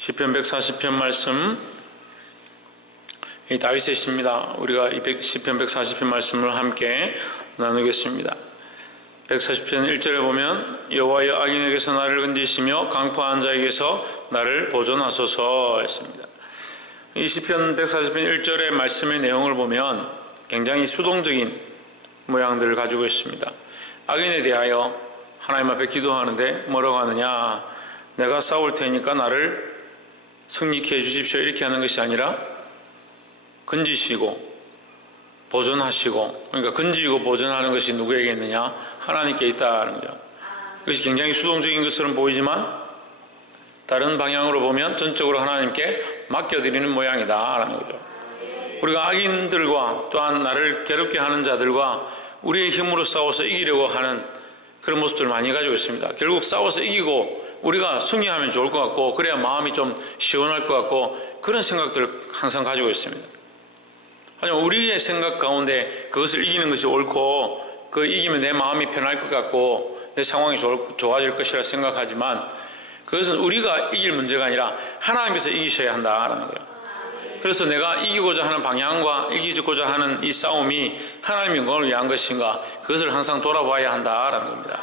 시편 140편 말씀, 다윗의 시입니다. 우리가 시편 140편 말씀을 함께 나누겠습니다. 140편 1절에 보면 여호와여 악인에게서 나를 건지시며 강포한 자에게서 나를 보존하소서 했습니다. 이 시편 140편 1절의 말씀의 내용을 보면 굉장히 수동적인 모양들을 가지고 있습니다. 악인에 대하여 하나님 앞에 기도하는데 뭐라고 하느냐, 내가 싸울 테니까 나를 승리케 해주십시오 이렇게 하는 것이 아니라 건지시고 보존하시고, 그러니까 건지고 보존하는 것이 누구에게 있느냐? 하나님께 있다는 거죠. 이것이 굉장히 수동적인 것처럼 보이지만 다른 방향으로 보면 전적으로 하나님께 맡겨드리는 모양이다라는 거죠. 우리가 악인들과 또한 나를 괴롭게 하는 자들과 우리의 힘으로 싸워서 이기려고 하는 그런 모습들을 많이 가지고 있습니다. 결국 싸워서 이기고 우리가 승리하면 좋을 것 같고, 그래야 마음이 좀 시원할 것 같고, 그런 생각들을 항상 가지고 있습니다. 하지만 우리의 생각 가운데 그것을 이기는 것이 옳고, 그 이기면 내 마음이 편할 것 같고 내 상황이 좋아질 것이라 생각하지만, 그것은 우리가 이길 문제가 아니라 하나님께서 이기셔야 한다라는 거예요. 그래서 내가 이기고자 하는 방향과 이기고자 하는 이 싸움이 하나님의 영광을 위한 것인가, 그것을 항상 돌아봐야 한다라는 겁니다.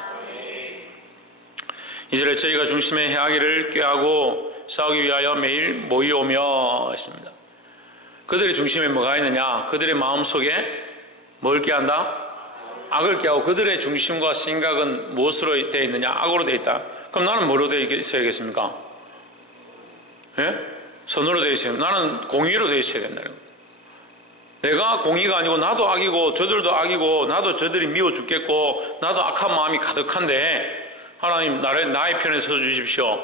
이절에 저희가 중심에 행하기를 꾀하고 싸우기 위하여 매일 모이오며 했습니다. 그들의 중심에 뭐가 있느냐? 그들의 마음속에 뭘 꾀한다? 악을 꾀하고, 그들의 중심과 생각은 무엇으로 되어 있느냐? 악으로 되어 있다. 그럼 나는 뭐로 되어 있어야겠습니까? 예? 선으로 되어 있어요. 나는 공의로 되어 있어야 된다는 거예요. 내가 공의가 아니고 나도 악이고 저들도 악이고 나도 저들이 미워 죽겠고 나도 악한 마음이 가득한데, 하나님 나의 편에 서 주십시오.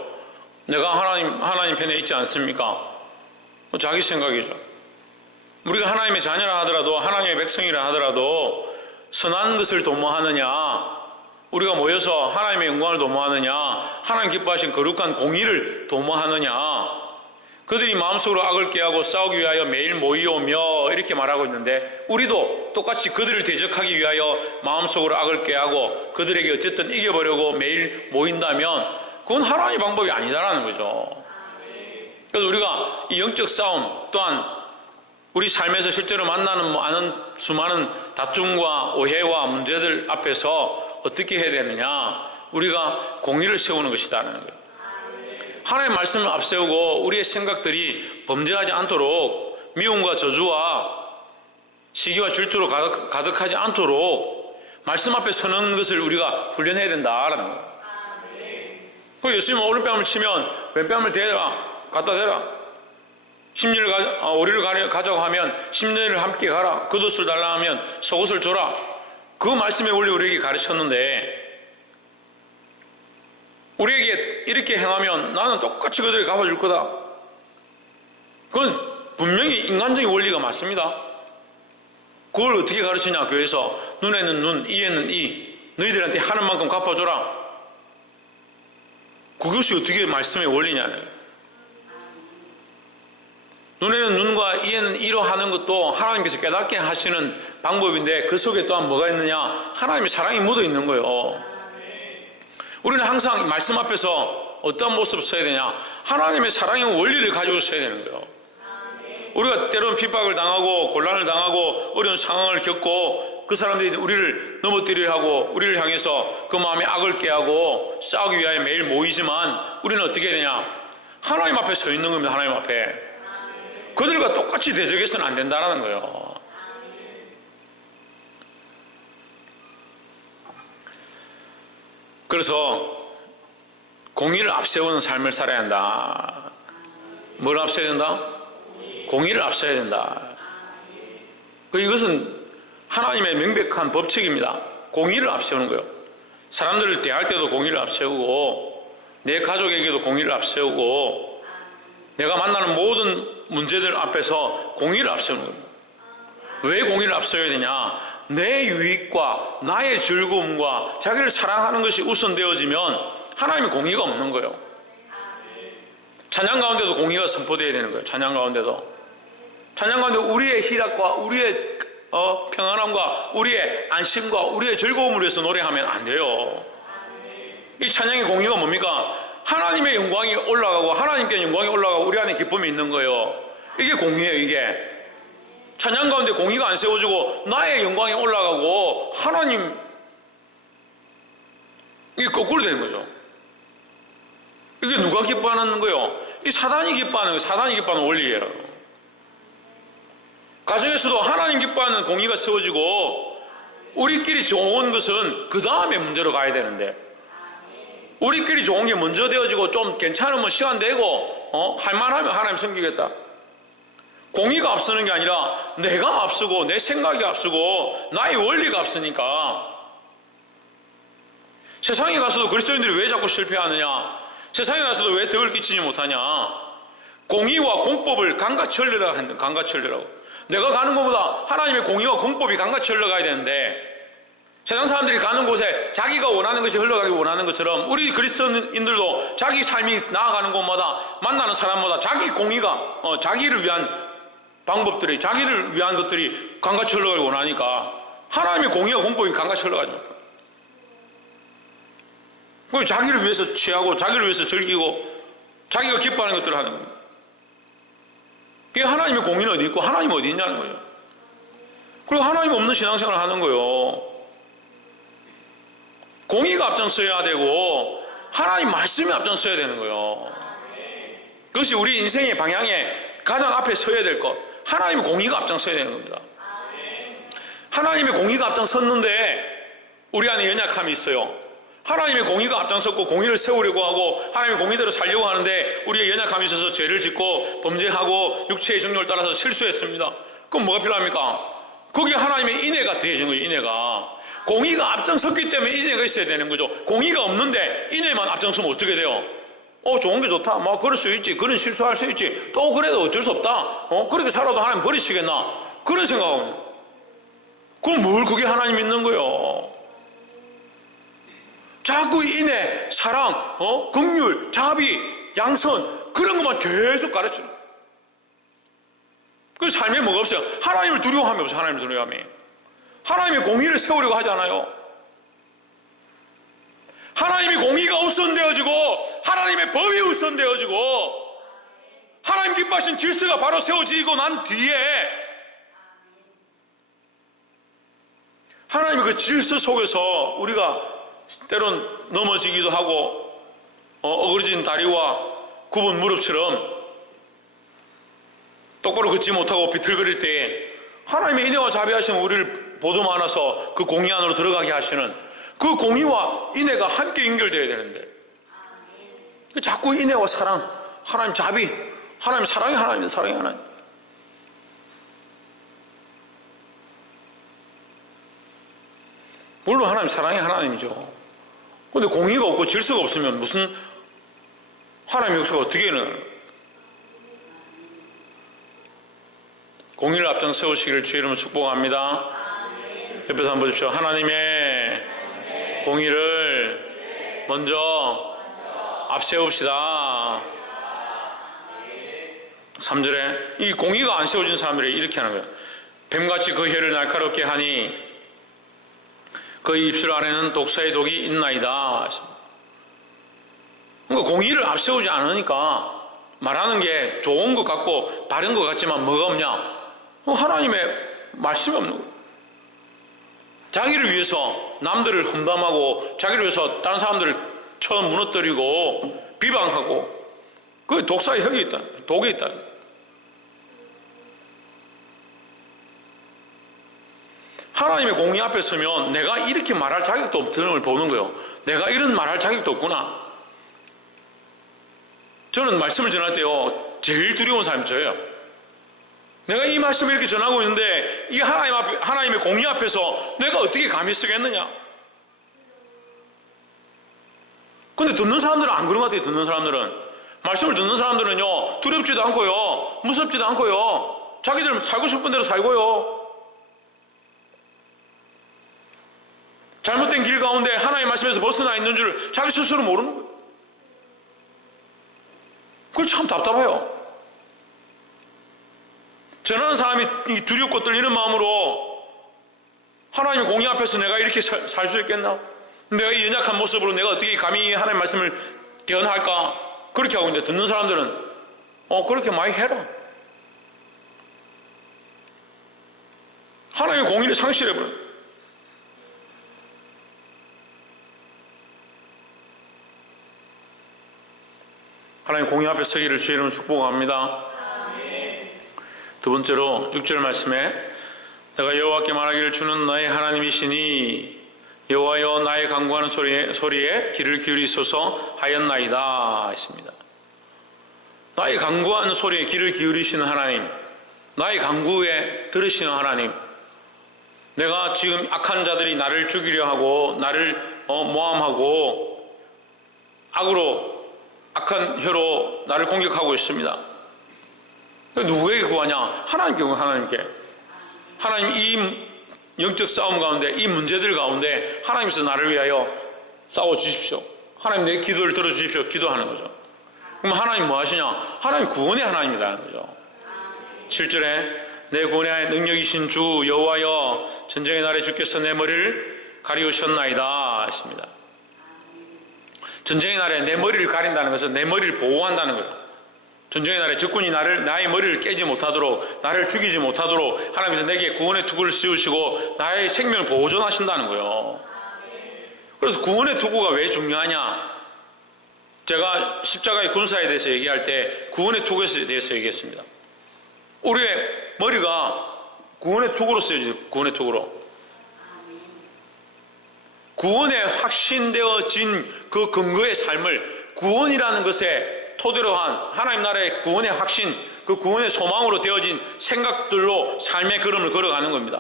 내가 하나님 편에 있지 않습니까? 자기 생각이죠. 우리가 하나님의 자녀라 하더라도, 하나님의 백성이라 하더라도 선한 것을 도모하느냐, 우리가 모여서 하나님의 영광을 도모하느냐, 하나님 기뻐하신 거룩한 공의를 도모하느냐, 그들이 마음속으로 악을 꾀하고 싸우기 위하여 매일 모이오며 이렇게 말하고 있는데, 우리도 똑같이 그들을 대적하기 위하여 마음속으로 악을 꾀하고 그들에게 어쨌든 이겨보려고 매일 모인다면 그건 하나님의 방법이 아니다라는 거죠. 그래서 우리가 이 영적 싸움 또한 우리 삶에서 실제로 만나는 많은 수많은 다툼과 오해와 문제들 앞에서 어떻게 해야 되느냐, 우리가 공의를 세우는 것이다라는 거예요. 하나님의 말씀을 앞세우고 우리의 생각들이 범죄하지 않도록, 미움과 저주와 시기와 질투로 가득하지 않도록 말씀 앞에 서는 것을 우리가 훈련해야 된다라는 거예요. 그 예수님은 오른뺨을 치면 왼뺨을 갖다 대라. 오리를 가자고 하면 심리를 함께 가라. 겉옷을 달라 하면 속옷을 줘라. 그 말씀의 원리 우리에게 가르쳤는데, 우리에게 이렇게 행하면 나는 똑같이 그들에게 갚아줄 거다. 그건 분명히 인간적인 원리가 맞습니다. 그걸 어떻게 가르치냐, 교회에서. 눈에는 눈, 이에는 이. 너희들한테 하는 만큼 갚아줘라. 그것이 어떻게 말씀의 원리냐는. 눈에는 눈과 이에는 이로 하는 것도 하나님께서 깨닫게 하시는 방법인데, 그 속에 또한 뭐가 있느냐? 하나님의 사랑이 묻어 있는 거예요. 우리는 항상 말씀 앞에서 어떤 모습을 써야 되냐? 하나님의 사랑의 원리를 가지고 써야 되는 거예요. 우리가 때로는 핍박을 당하고 곤란을 당하고 어려운 상황을 겪고 그 사람들이 우리를 넘어뜨리려 하고 우리를 향해서 그 마음에 악을 꾀하고 싸우기 위하여 매일 모이지만, 우리는 어떻게 해야 되냐? 하나님 앞에 서 있는 겁니다. 하나님 앞에. 그들과 똑같이 대적해서는 안 된다는 거예요. 그래서 공의를 앞세우는 삶을 살아야 한다. 뭘 앞세워야 된다? 공의를 앞세워야 된다. 이것은 하나님의 명백한 법칙입니다. 공의를 앞세우는 거예요. 사람들을 대할 때도 공의를 앞세우고, 내 가족에게도 공의를 앞세우고, 내가 만나는 모든 문제들 앞에서 공의를 앞세우는 겁니다. 왜 공의를 앞세워야 되냐? 내 유익과 나의 즐거움과 자기를 사랑하는 것이 우선되어지면 하나님의 공의가 없는 거예요. 찬양 가운데도 공의가 선포되어야 되는 거예요. 찬양 가운데도 우리의 희락과 우리의 평안함과 우리의 안심과 우리의 즐거움을 위해서 노래하면 안 돼요. 이 찬양의 공의가 뭡니까? 하나님의 영광이 올라가고 하나님께 영광이 올라가고 우리 안에 기쁨이 있는 거예요. 이게 공의예요. 이게 찬양 가운데 공의가 안 세워지고 나의 영광이 올라가고 하나님, 이게 거꾸로 되는 거죠. 이게 누가 기뻐하는 거예요? 이 사단이 기뻐하는 거예요. 사단이 기뻐하는 원리예요. 가정에서도 하나님 기뻐하는 공의가 세워지고 우리끼리 좋은 것은 그 다음에 문제로 가야 되는데, 우리끼리 좋은 게 먼저 되어지고 좀 괜찮으면 시간 되고 할만하면 하나님 섬기겠다. 공의가 앞서는 게 아니라 내가 앞서고 내 생각이 앞서고 나의 원리가 앞서니까. 세상에 가서도 그리스도인들이 왜 자꾸 실패하느냐, 세상에 가서도 왜 덕을 끼치지 못하냐, 공의와 공법을 강같이 흘려라 한다. 강같이 흘려라고. 내가 가는 것보다 하나님의 공의와 공법이 강같이 흘러가야 되는데, 세상 사람들이 가는 곳에 자기가 원하는 것이 흘러가기 원하는 것처럼 우리 그리스도인들도 자기 삶이 나아가는 곳마다 만나는 사람마다 자기 공의가 자기를 위한 방법들이, 자기를 위한 것들이 강같이 흘러가기 원하니까 하나님의 공의와 공법이 강같이 흘러가지 못합니다. 자기를 위해서 취하고 자기를 위해서 즐기고 자기가 기뻐하는 것들을 하는 겁니다. 이게 하나님의 공의는 어디 있고 하나님은 어디 있냐는 거예요. 그리고 하나님 없는 신앙생활을 하는 거예요. 공의가 앞장서야 되고 하나님 말씀이 앞장서야 되는 거예요. 그것이 우리 인생의 방향에 가장 앞에 서야 될 것, 하나님의 공의가 앞장서야 되는 겁니다. 하나님의 공의가 앞장섰는데 우리 안에 연약함이 있어요. 하나님의 공의가 앞장섰고 공의를 세우려고 하고 하나님의 공의대로 살려고 하는데 우리의 연약함이 있어서 죄를 짓고 범죄하고 육체의 정욕을 따라서 실수했습니다. 그럼 뭐가 필요합니까? 거기에 하나님의 인애가 더해진 거예요. 인애가. 공의가 앞장섰기 때문에 인애가 있어야 되는 거죠. 공의가 없는데 인애만 앞장서면 어떻게 돼요? 좋은 게 좋다, 뭐 그럴 수 있지, 그런 실수할 수 있지, 또 그래도 어쩔 수 없다, 그렇게 살아도 하나님 버리시겠나, 그런 생각하고. 그럼 뭘 그게 하나님 믿는 거예요? 자꾸 인애, 사랑, 긍휼, 자비, 양선, 그런 것만 계속 가르치는. 그 삶에 뭐가 없어요? 하나님을 두려워함이 없어요. 하나님을 두려워함이. 하나님의 공의를 세우려고 하잖아요. 하나님의 공의가 우선되어지고 하나님의 법이 우선되어지고 하나님 기뻐하신 질서가 바로 세워지고 난 뒤에 하나님의 그 질서 속에서 우리가 때론 넘어지기도 하고 어그러진 다리와 굽은 무릎처럼 똑바로 걷지 못하고 비틀거릴 때 하나님의 인애와 자비하시는 우리를 보도 많아서 그 공의 안으로 들어가게 하시는 그 공의와 인애가 함께 연결되어야 되는데 자꾸 인애와 사랑, 하나님 자비, 하나님 사랑이 하나님, 사랑이 하나님. 물론 하나님 사랑이 하나님이죠. 그런데 공의가 없고 질서가 없으면 무슨 하나님의 역사가 어떻게 일어나요? 공의를 앞장 세우시기를 주의 이름으로 축복합니다. 옆에서 한번 보십시오. 하나님의 공의를 먼저 앞세웁시다. 3절에 이 공의가 안 세워진 사람들이 이렇게 하는 거예요. 뱀같이 그 혀를 날카롭게 하니 그 입술 안에는 독사의 독이 있나이다. 그러니까 공의를 앞세우지 않으니까 말하는 게 좋은 것 같고 바른 것 같지만 뭐가 없냐? 하나님의 말씀이 없는 거예요. 자기를 위해서 남들을 험담하고 자기를 위해서 다른 사람들을 처음 무너뜨리고 비방하고 그 독사의 혁이 있다. 독이 있다. 하나님의 공의 앞에 서면 내가 이렇게 말할 자격도 없는 걸 보는 거예요. 내가 이런 말할 자격도 없구나. 저는 말씀을 전할 때요 제일 두려운 사람이 저예요. 내가 이 말씀을 이렇게 전하고 있는데 이 하나님의 공의 앞에서 내가 어떻게 감히 쓰겠느냐. 근데 듣는 사람들은 안 그런 것 같아요. 듣는 사람들은, 말씀을 듣는 사람들은요 두렵지도 않고요 무섭지도 않고요 자기들 살고 싶은 대로 살고요 잘못된 길 가운데 하나님의 말씀에서 벗어나 있는 줄 자기 스스로 모르는 거예요. 그걸 참 답답해요. 전하는 사람이 두렵고 떨리는 마음으로 하나님의 공의 앞에서 내가 이렇게 살 수 있겠나? 내가 이 연약한 모습으로 내가 어떻게 감히 하나님의 말씀을 개헌할까? 그렇게 하고 이제 듣는 사람들은 그렇게 많이 해라. 하나님의 공의를 상실해버려. 하나님 공의 앞에 서기를 주의 이름으로 축복합니다. 두 번째로 6절 말씀에 내가 여호와께 말하기를 주는 나의 하나님이시니 여호와여 나의 간구하는 소리에 귀를 기울이소서 하였나이다 했습니다. 나의 간구하는 소리에 귀를 기울이시는 하나님, 나의 간구에 들으시는 하나님, 내가 지금 악한 자들이 나를 죽이려 하고 나를 모함하고 악한 혀로 나를 공격하고 있습니다. 누구에게 구하냐? 하나님께 구하냐. 하나님께. 하나님, 이 영적 싸움 가운데, 이 문제들 가운데 하나님께서 나를 위하여 싸워 주십시오. 하나님 내 기도를 들어주십시오. 기도하는 거죠. 그럼 하나님 뭐 하시냐? 하나님 구원의 하나님이라는 거죠. 7절에 내 구원의 능력이신 주 여호와여 전쟁의 날에 주께서 내 머리를 가리우셨나이다 했습니다. 전쟁의 날에 내 머리를 가린다는 것은 내 머리를 보호한다는 거예요. 전쟁의 날에 적군이 나의 머리를 깨지 못하도록, 나를 죽이지 못하도록 하나님께서 내게 구원의 투구를 씌우시고 나의 생명을 보존하신다는 거예요. 그래서 구원의 투구가 왜 중요하냐? 제가 십자가의 군사에 대해서 얘기할 때 구원의 투구에 대해서 얘기했습니다. 우리의 머리가 구원의 투구로 쓰여져요. 구원의 투구로. 구원에 확신되어진 그 근거의 삶을 구원이라는 것에 토대로 한 하나님 나라의 구원의 확신, 그 구원의 소망으로 되어진 생각들로 삶의 걸음을 걸어가는 겁니다.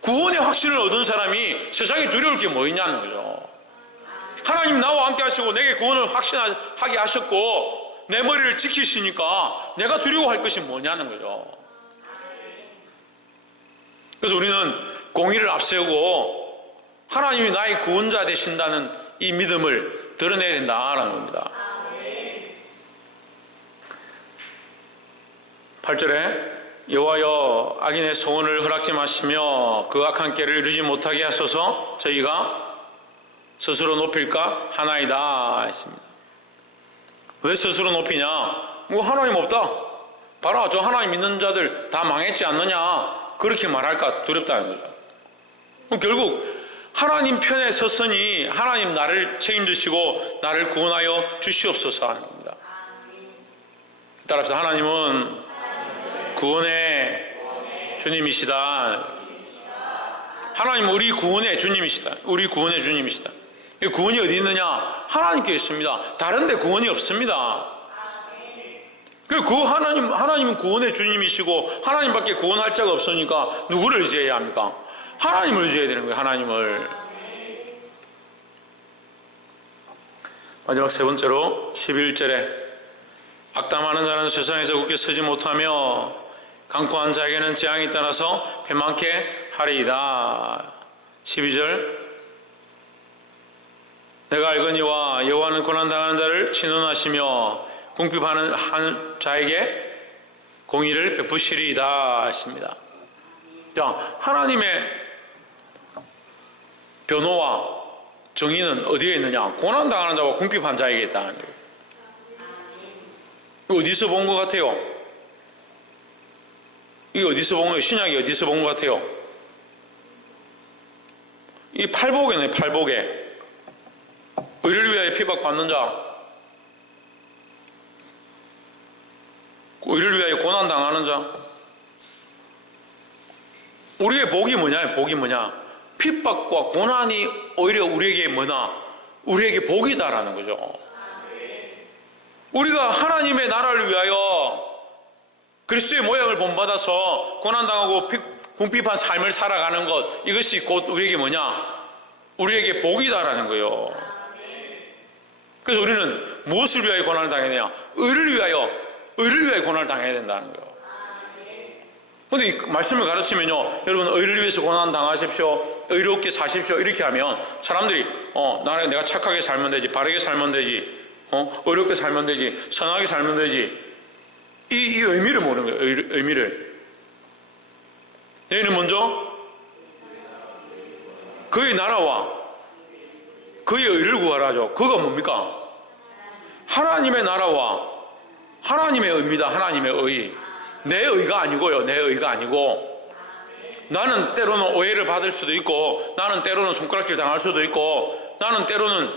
구원의 확신을 얻은 사람이 세상에 두려울 게 뭐 있냐는 거죠. 하나님 나와 함께 하시고 내게 구원을 확신하게 하셨고 내 머리를 지키시니까 내가 두려워할 것이 뭐냐는 거죠. 그래서 우리는 공의를 앞세우고 하나님이 나의 구원자 되신다는 이 믿음을 드러내야 된다라는 겁니다. 8절에 여호와여 악인의 소원을 허락지 마시며 그 악한 길을 이루지 못하게 하소서 저희가 스스로 높일까 하나이다 했습니다. 왜 스스로 높이냐? 뭐 하나님 없다. 봐라 저 하나님 믿는 자들 다 망했지 않느냐? 그렇게 말할까 두렵다는 거죠. 결국 하나님 편에 섰으니 하나님 나를 책임지시고 나를 구원하여 주시옵소서 하는 겁니다. 따라서 하나님은 구원의 주님이시다. 하나님은 우리 구원의 주님이시다. 우리 구원의 주님이시다. 구원이 어디 있느냐? 하나님께 있습니다. 다른 데 구원이 없습니다. 그 하나님은 구원의 주님이시고 하나님밖에 구원할 자가 없으니까 누구를 의지해야 합니까? 하나님을 의지해야 되는 거예요. 하나님을. 마지막 세 번째로 11절에 악담하는 자는 세상에서 굳게 서지 못하며 강포한 자에게는 재앙이 따라서 배만케 하리이다. 12절 내가 알거니와 여호와는 고난당하는 자를 친언하시며 궁핍하는 자에게 공의를 베푸시리이다 했습니다. 자, 하나님의 변호와 정의는 어디에 있느냐? 고난당하는 자와 궁핍한 자에게 있다는 거예요. 이거 어디서 본 것 같아요? 이거 어디서 본 거예요? 신약이 어디서 본 것 같아요? 이 팔복이네. 팔복에 의를 위하여 핍박받는 자, 의를 위하여 고난당하는 자. 우리의 복이 뭐냐? 복이 뭐냐? 핍박과 고난이 오히려 우리에게 뭐나? 우리에게 복이다라는 거죠. 우리가 하나님의 나라를 위하여 그리스도의 모양을 본받아서 고난당하고 궁핍한 삶을 살아가는 것, 이것이 곧 우리에게 뭐냐? 우리에게 복이다라는 거예요. 그래서 우리는 무엇을 위하여 고난을 당해야 되냐? 의를 위하여 고난을 당해야 된다는 거예요. 그런데 이 말씀을 가르치면요, 여러분 의를 위해서 고난 당하십시오, 의롭게 사십시오 이렇게 하면 사람들이 내가 착하게 살면 되지, 바르게 살면 되지, 의롭게 살면 되지, 선하게 살면 되지, 이 의미를 모르는 거예요. 의미를. 너희는 먼저 그의 나라와 그의 의를 구하라죠. 그거 뭡니까? 하나님의 나라와 하나님의 의입니다. 하나님의 의. 내 의가 아니고요. 내 의가 아니고, 나는 때로는 오해를 받을 수도 있고, 나는 때로는 손가락질 당할 수도 있고, 나는 때로는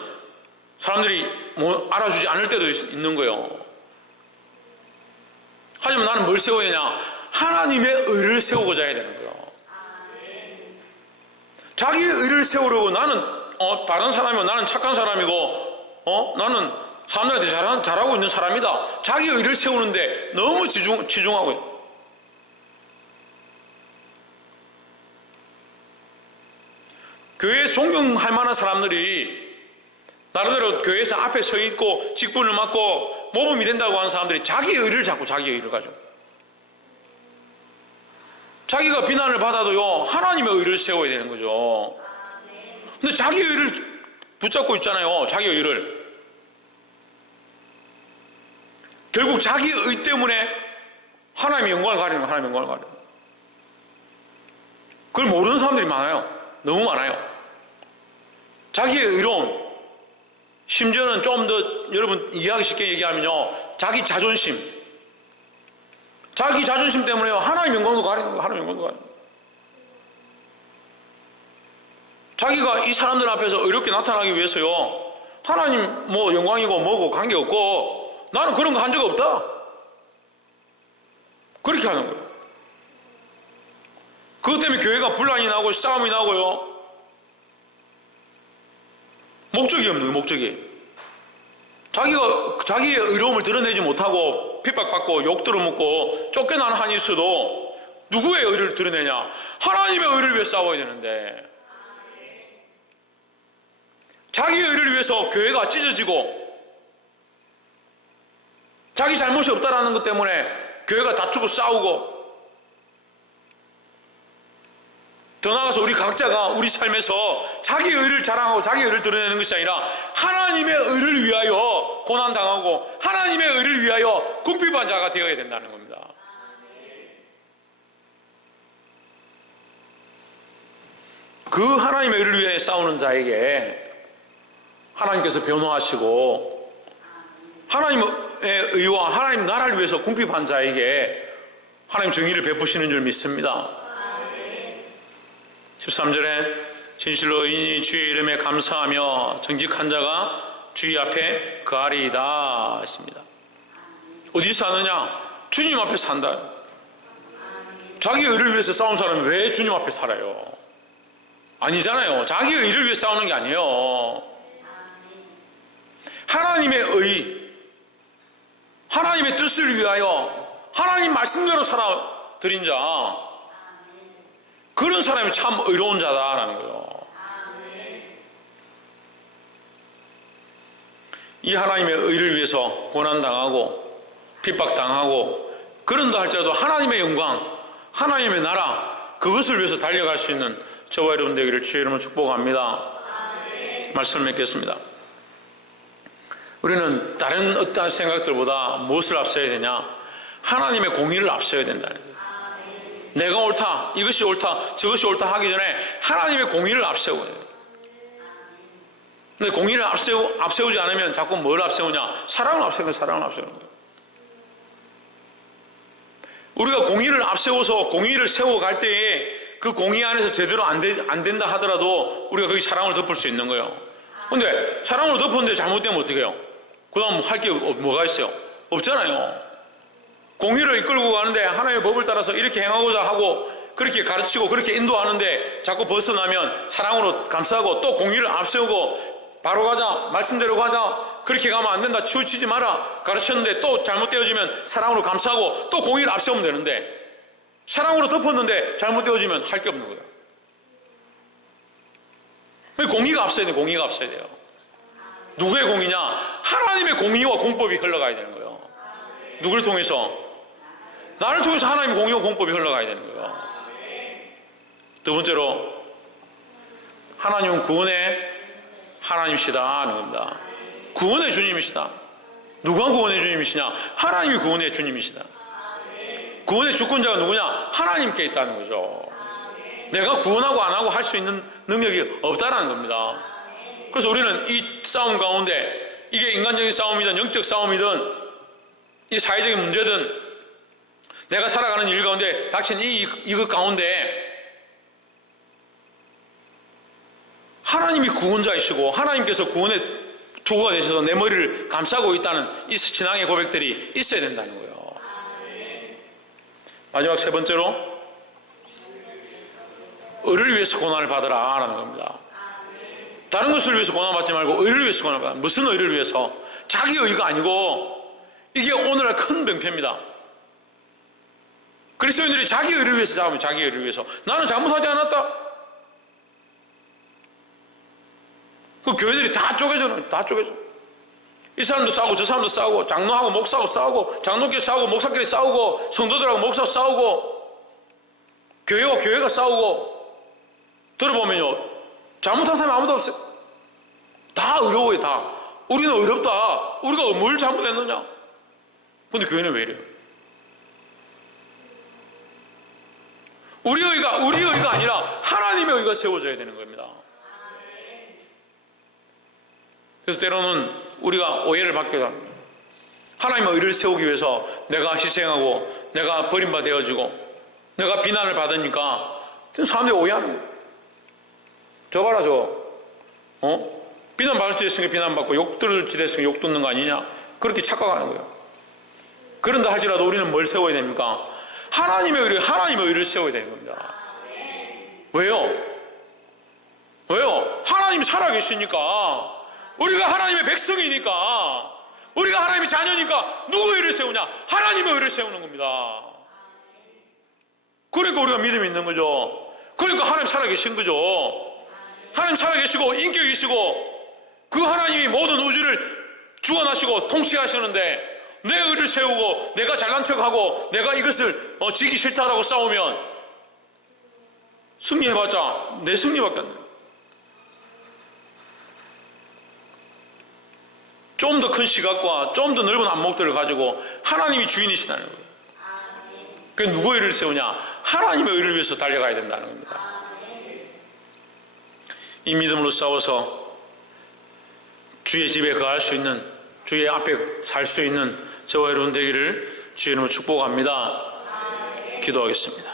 사람들이 뭐 알아주지 않을 때도 있는 거예요. 하지만 나는 뭘 세워야 되냐? 하나님의 의를 세우고자 해야 되는 거예요. 자기의 의를 세우려고 나는 바른 사람이고, 나는 착한 사람이고, 나는 사람들한테 잘하고 있는 사람이다. 자기의 의를 세우는데 너무 치중하고 있어요. 교회에 존경할 만한 사람들이 나름대로 교회에서 앞에 서 있고 직분을 맡고 모범이 된다고 하는 사람들이 자기의 의를 잡고 자기의 의를 가지고, 자기가 비난을 받아도요 하나님의 의를 세워야 되는 거죠. 근데 자기의 의를 붙잡고 있잖아요. 자기의 의를. 결국 자기의 의 때문에 하나님의 영광을 가리는 거예요. 하나님의 영광을 가리는 거예요. 그걸 모르는 사람들이 많아요. 너무 많아요. 자기의 의로움, 심지어는 좀 더 여러분 이해하기 쉽게 얘기하면요, 자기 자존심 때문에요 하나님 영광도 가리는 거예요. 하나님 영광도 가리는 거예요. 자기가 이 사람들 앞에서 의롭게 나타나기 위해서요 하나님 뭐 영광이고 뭐고 관계없고 나는 그런 거 한 적 없다, 그렇게 하는 거예요. 그것 때문에 교회가 분란이 나고 싸움이 나고요, 목적이 없는 거예요. 목적이 자기가 자기의 의로움을 드러내지 못하고 핍박받고 욕 들어먹고 쫓겨나는 한이 있어도 누구의 의를 드러내냐? 하나님의 의를 위해 싸워야 되는데, 자기의 의를 위해서 교회가 찢어지고 자기 잘못이 없다라는 것 때문에 교회가 다투고 싸우고, 더 나아가서 우리 각자가 우리 삶에서 자기의 의를 자랑하고 자기의 의를 드러내는 것이 아니라 하나님의 의를 위하여 고난당하고 하나님의 의를 위하여 궁핍한 자가 되어야 된다는 겁니다. 그 하나님의 의를 위해 싸우는 자에게 하나님께서 변호하시고, 하나님의 의와 하나님 나라를 위해서 궁핍한 자에게 하나님 정의를 베푸시는 줄 믿습니다. 13절에 진실로 의인이 주의 이름에 감사하며 정직한 자가 주의 앞에 거하리이다 했습니다. 어디서 사느냐? 주님 앞에 산다. 자기 의를 위해서 싸운 사람은 왜 주님 앞에 살아요? 아니잖아요. 자기 의를 위해 싸우는 게 아니에요. 하나님의 의, 하나님의 뜻을 위하여 하나님 말씀대로 살아드린 자, 그런 사람이 참 의로운 자다라는 거예요. 이 하나님의 의를 위해서 고난당하고 핍박당하고 그런다 할지라도 하나님의 영광, 하나님의 나라, 그것을 위해서 달려갈 수 있는 저와 여러분 되기를 주의 이름으로 축복합니다. 말씀을 맺겠습니다. 우리는 다른 어떠한 생각들보다 무엇을 앞서야 되냐? 하나님의 공의를 앞서야 된다는 거예요. 내가 옳다, 이것이 옳다, 저것이 옳다 하기 전에 하나님의 공의를 앞세워야 돼요. 근데 공의를 앞세우지 않으면 자꾸 뭘 앞세우냐? 사랑을 앞세우는 거예요. 사랑을 앞세우는 거예요. 우리가 공의를 앞세워서 공의를 세워갈 때에 그 공의 안에서 제대로 안 된다 하더라도 우리가 거기 사랑으로 덮을 수 있는 거예요. 근데 사랑으로 덮었는데 잘못되면 어떻게 해요? 그 다음 할 게 뭐가 있어요? 없잖아요. 공의를 이끌고 가는데 하나님의 법을 따라서 이렇게 행하고자 하고 그렇게 가르치고 그렇게 인도하는데 자꾸 벗어나면 사랑으로 감싸고 또 공의를 앞세우고 바로 가자, 말씀대로 가자, 그렇게 가면 안 된다, 치우치지 마라 가르쳤는데 또 잘못되어지면 사랑으로 감싸고 또 공의를 앞세우면 되는데, 사랑으로 덮었는데 잘못되어지면 할 게 없는 거예요. 공의가 앞서야 돼요. 공의가 앞서야 돼요. 누구의 공의냐? 하나님의 공의와 공법이 흘러가야 되는 거예요. 누구를 통해서? 나를 통해서 하나님의 공의와 공법이 흘러가야 되는 거예요. 두 번째로, 하나님은 구원의 하나님이시다 하는 겁니다. 구원의 주님이시다. 누가 구원의 주님이시냐? 하나님이 구원의 주님이시다. 구원의 주권자가 누구냐? 하나님께 있다는 거죠. 내가 구원하고 안 하고 할 수 있는 능력이 없다는 겁니다. 그래서 우리는 이 싸움 가운데, 이게 인간적인 싸움이든 영적 싸움이든 이 사회적인 문제든 내가 살아가는 일 가운데 닥친 이것 가운데 하나님이 구원자이시고 하나님께서 구원의 투구가 되셔서 내 머리를 감싸고 있다는 이 신앙의 고백들이 있어야 된다는 거예요. 마지막 세 번째로, 의를 위해서 고난을 받으라 라는 겁니다. 다른 것을 위해서 고난받지 말고 의를 위해서 고난받아. 무슨 의를 위해서? 자기 의가 아니고, 이게 오늘날 큰 병폐입니다. 그리스도인들이 자기 의를 위해서 싸우면 자기 의를 위해서. 나는 잘못하지 않았다. 그 교회들이 다 쪼개져. 이 사람도 싸우고 저 사람도 싸우고, 장로하고 목사하고 싸우고, 장로끼리 싸우고, 목사끼리 싸우고, 성도들하고 목사 싸우고, 교회와 교회가 싸우고. 들어보면요, 잘못한 사람이 아무도 없어요. 다 의로워요. 다. 우리는 의롭다. 우리가 뭘 잘못했느냐. 근데 교회는 왜 이래요? 우리 의가 아니라 하나님의 의가 세워져야 되는 겁니다. 그래서 때로는 우리가 오해를 받기도 합니다. 하나님의 의를 세우기 위해서 내가 희생하고 내가 버림받아지고 내가 비난을 받으니까 사람들이 오해하는 거예요. 저 봐라 비난받을 수 있으니까 비난받고 욕들을 지냈으니까 욕 듣는 거 아니냐, 그렇게 착각하는 거예요. 그런다 할지라도 우리는 뭘 세워야 됩니까? 하나님의 의를 세워야 되는 겁니다. 왜요? 하나님이 살아계시니까. 우리가 하나님의 백성이니까, 우리가 하나님의 자녀니까 누구의 의를 세우냐? 하나님의 의를 세우는 겁니다. 그러니까 우리가 믿음이 있는 거죠. 그러니까 하나님 살아계신 거죠. 하나님 살아계시고 인격이시고 그 하나님이 모든 우주를 주관하시고 통치하시는데 내 의를 세우고 내가 잘난 척하고 내가 이것을 지기 싫다라고 싸우면 승리해봤자 내 승리밖에 안 돼요. 좀 더 큰 시각과 좀 더 넓은 안목들을 가지고 하나님이 주인이시다는 거예요. 그게 누구의 의를 세우냐? 하나님의 의를 위해서 달려가야 된다는 겁니다. 이 믿음으로 싸워서 주의 집에 거할 수 있는, 주의 앞에 살 수 있는 저와 여러분 되기를 주의 이름으로 축복합니다. 기도하겠습니다.